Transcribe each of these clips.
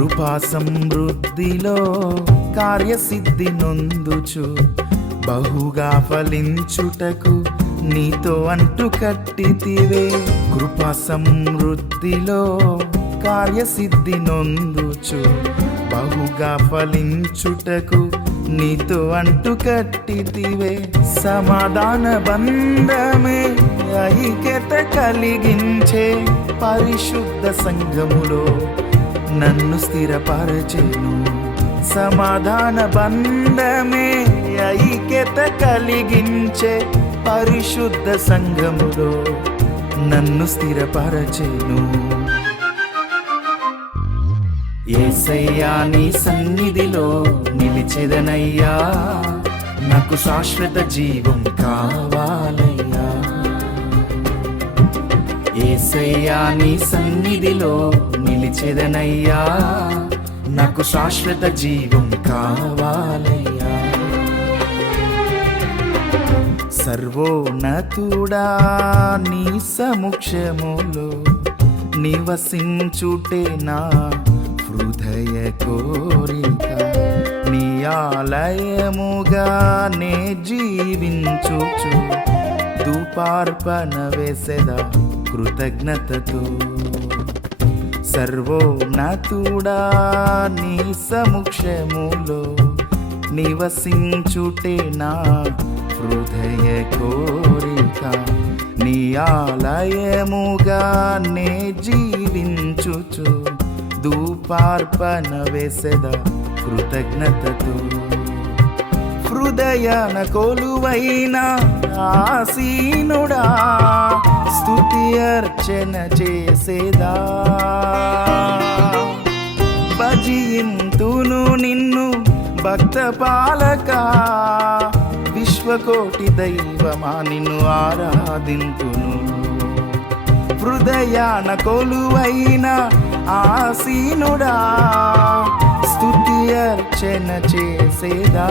కృపా సమృద్ధిలో కార్యసిద్ధి నొందుచు బహుగా ఫలించుటకు నీతో అంటు కట్టితివే. కృపా సమృద్ధిలో కార్యసిద్ధి నొందుచు బహుగా ఫలించుటకు నీతో అంటు కట్టితివే. సమాధాన బంధమే ఐక్యత కలిగించే పరిశుద్ధ సంఘములో నన్ను స్థిరపరచెను. సమాధాన బంధమే ఐక్యత కలిగించే పరిశుద్ధ సంఘములో నన్ను స్థిరపరచెను. యేసయ్యా నీ సన్నిధిలో నిలిచెదనయ్యా, నాకు శాశ్వత జీవం కావాలయ్యా. యేసయ్యా నీ సన్నిధిలో నిలిచెదనయ్యా, నాకు శాశ్వత జీవం కావాలయ్యా. సర్వోన్నతుడా నీ సమక్షములో నివసించుటే నా హృదయ కోరిక. నీ ఆలయముగా నే జీవించుచు ధూపార్పణ వేసెదా కృతజ్ఞతతో. సర్వోన్నతుడా నీ సమక్షములో నివసించుటే నా హృదయ కోరిక. నీ ఆలయముగా నే జీవించుచు ధూపార్పణ వేసెదా కృతజ్ఞతతో. హృదయాన కొలువైన ఆసీనుడా స్తుతి అర్చన చేసేదా. భజింతును నిన్ను భక్త పాలక, విశ్వకోటి దైవమా నిన్ను ఆరాధింతును. హృదయాన కొలువైన ఆసీనుడా స్తుతి అర్చన చేసేదా.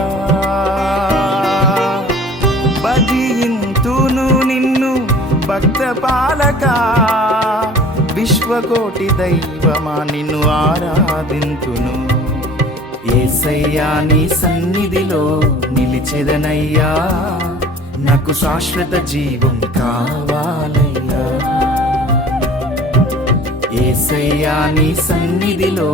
భజింతును నిన్ను భక్త పాలక, విశ్వకోటి దైవమా నిన్ను ఆరాధింతును. యేసయ్యా నీ సన్నిధిలో నిలిచెదనయ్యా, నాకు శాశ్వత జీవం కావాలయ్యా. యేసయ్యా నీ సన్నిధిలో